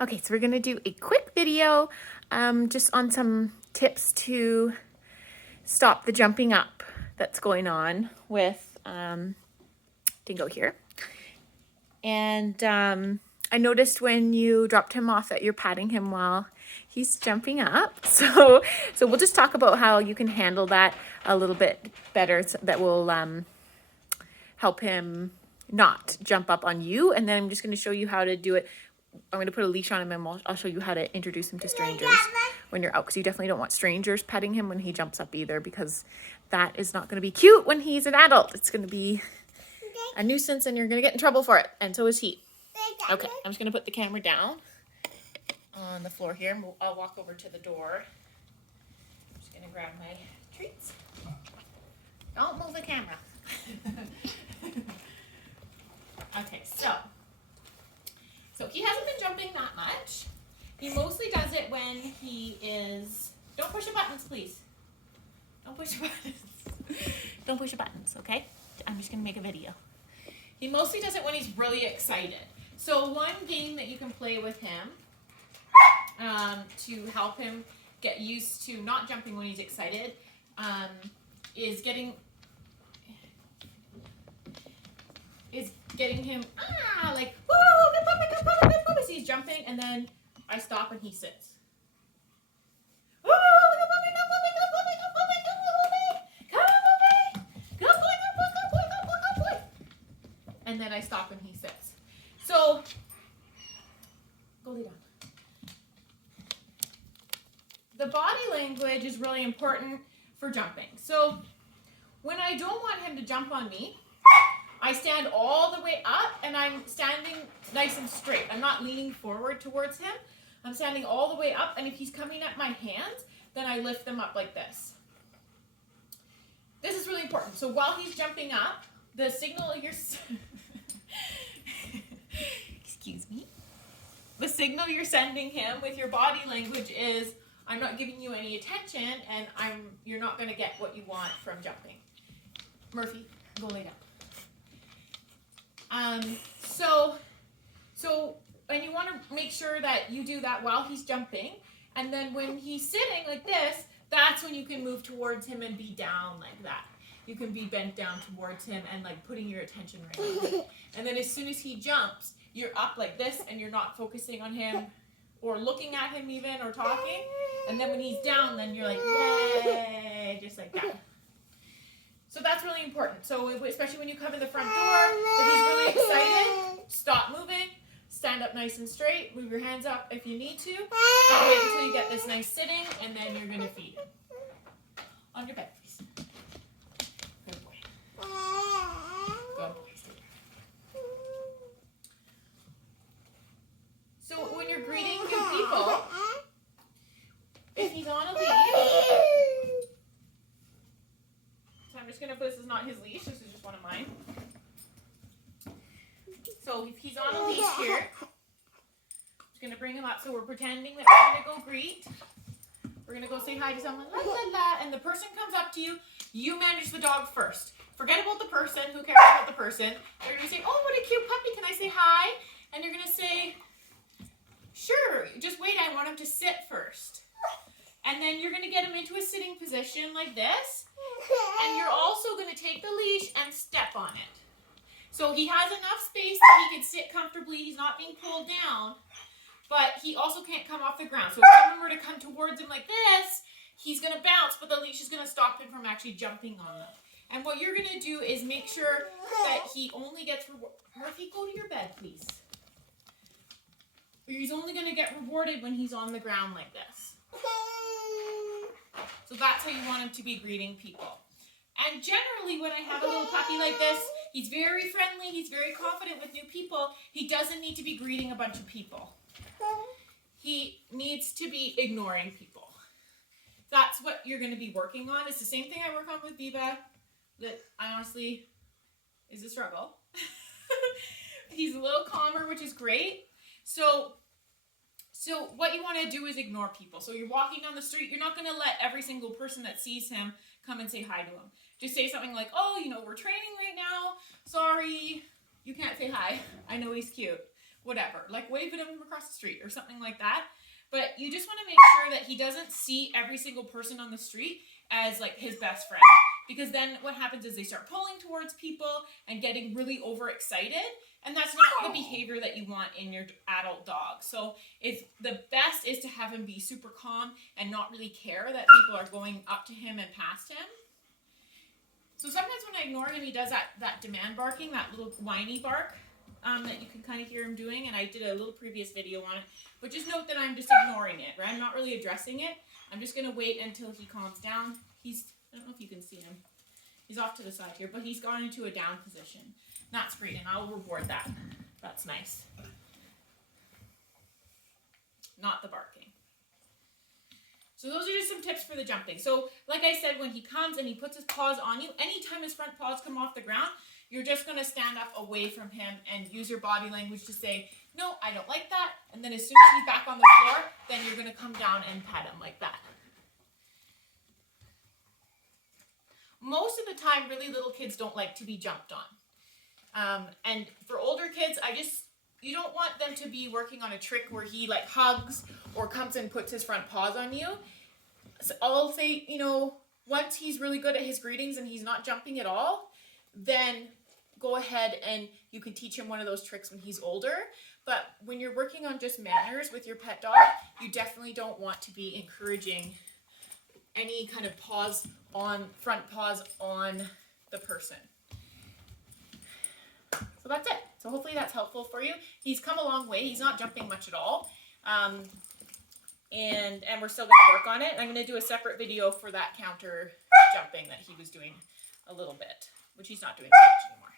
Okay, so we're gonna do a quick video just on some tips to stop the jumping up that's going on with Dingo here. And I noticed when you dropped him off that you're patting him while he's jumping up. So we'll just talk about how you can handle that a little bit better, so that will help him not jump up on you. And then I'm just going to show you how to do it. I'm going to put a leash on him, and I'll show you how to introduce him to strangers when you're out, because you definitely don't want strangers petting him when he jumps up either, because that is not going to be cute when he's an adult. It's going to be a nuisance and you're going to get in trouble for it, and so is he. Okay, I'm just going to put the camera down on the floor here, and I'll walk over to the door. I'm just going to grab my treats. Don't move the camera. Okay, so he hasn't been jumping that much. He mostly does it when he is... Don't push the buttons, please. Don't push the buttons. Don't push the buttons, okay? I'm just going to make a video. He mostly does it when he's really excited. So one game that you can play with him to help him get used to not jumping when he's excited is getting him like woo, good puppy, good puppy, good puppy. So he's jumping, and then I stop and he sits. Woo, good puppy, good puppy, good puppy, good puppy, good puppy, good puppy, good boy, good boy, good boy, good boy, good boy. And then I stop and he sits. So go lay down. The body language is really important for jumping. So when I don't want him to jump on me, I stand all the way up, and I'm standing nice and straight. I'm not leaning forward towards him. I'm standing all the way up, and if he's coming at my hands, then I lift them up like this. This is really important. So while he's jumping up, the signal you're... Excuse me. The signal you're sending him with your body language is, I'm not giving you any attention, and you're not going to get what you want from jumping. Murphy, go lay down. And you want to make sure that you do that while he's jumping, and then when he's sitting like this, that's when you can move towards him and be down like that. You can be bent down towards him and like putting your attention right on him. And then as soon as he jumps, you're up like this, and you're not focusing on him or looking at him even or talking. And then when he's down, then you're like, yay, just like that. So that's really important. So especially when you come in the front door, if he's really excited, stop moving, stand up nice and straight, move your hands up if you need to, and wait until you get this nice sitting, and then you're going to feed him. On your bed, please. Good boy. Good boy. Stay there. So when you're greeting new people, if he's on a leash, I'm just going to put, this is not his leash, this is just one of mine. So if he's on a leash here, I'm just going to bring him up. So we're pretending that we're going to go greet. We're going to go say hi to someone, la la la, and the person comes up to you. You manage the dog first. Forget about the person. Who cares about the person? They're going to say, oh, what a cute puppy. Can I say hi? And you're going to say, sure, just wait. I want him to sit first. And then you're going to get him into a sitting position like this. And you're also going to take the leash and step on it. So he has enough space that he can sit comfortably. He's not being pulled down, but he also can't come off the ground. So if someone were to come towards him like this, he's going to bounce, but the leash is going to stop him from actually jumping on them. And what you're going to do is make sure that he only gets rewarded. Murphy, go to your bed, please. He's only going to get rewarded when he's on the ground like this. So that's how you want him to be greeting people. And generally, when I have a little puppy like this, he's very friendly, he's very confident with new people. He doesn't need to be greeting a bunch of people. He needs to be ignoring people. That's what you're going to be working on. It's the same thing I work on with Viva, that I honestly is a struggle. He's a little calmer, which is great. So what you want to do is ignore people. So you're walking down the street, you're not going to let every single person that sees him come and say hi to him. Just say something like, oh, we're training right now. Sorry, you can't say hi. I know he's cute. whatever, like wave at him across the street or something like that. But you just want to make sure that he doesn't see every single person on the street as like his best friend. Because then what happens is they start pulling towards people and getting really overexcited. And that's not the behavior that you want in your adult dog. So if the best is to have him be super calm and not really care that people are going up to him and past him. So sometimes when I ignore him, he does that demand barking, that little whiny bark that you can kind of hear him doing. And I did a little previous video on it. But just note that I'm just ignoring it, right? I'm not really addressing it. I'm just going to wait until he calms down. I don't know if you can see him. He's off to the side here, but he's gone into a down position. That's great, and I'll reward that. That's nice. Not the barking. So those are just some tips for the jumping. So like I said, when he comes and he puts his paws on you, anytime his front paws come off the ground, you're just going to stand up away from him and use your body language to say, no, I don't like that. And then as soon as he's back on the floor, then you're going to come down and pet him like that. Most of the time, really little kids don't like to be jumped on. And for older kids, you don't want them to be working on a trick where he like hugs or comes and puts his front paws on you. So I'll say, once he's really good at his greetings and he's not jumping at all, then go ahead and you can teach him one of those tricks when he's older. But when you're working on just manners with your pet dog, you definitely don't want to be encouraging any kind of front paws on the person. So that's it. So hopefully that's helpful for you. He's come a long way. He's not jumping much at all. And we're still going to work on it. I'm going to do a separate video for that counter jumping that he was doing a little bit, which he's not doing so much anymore.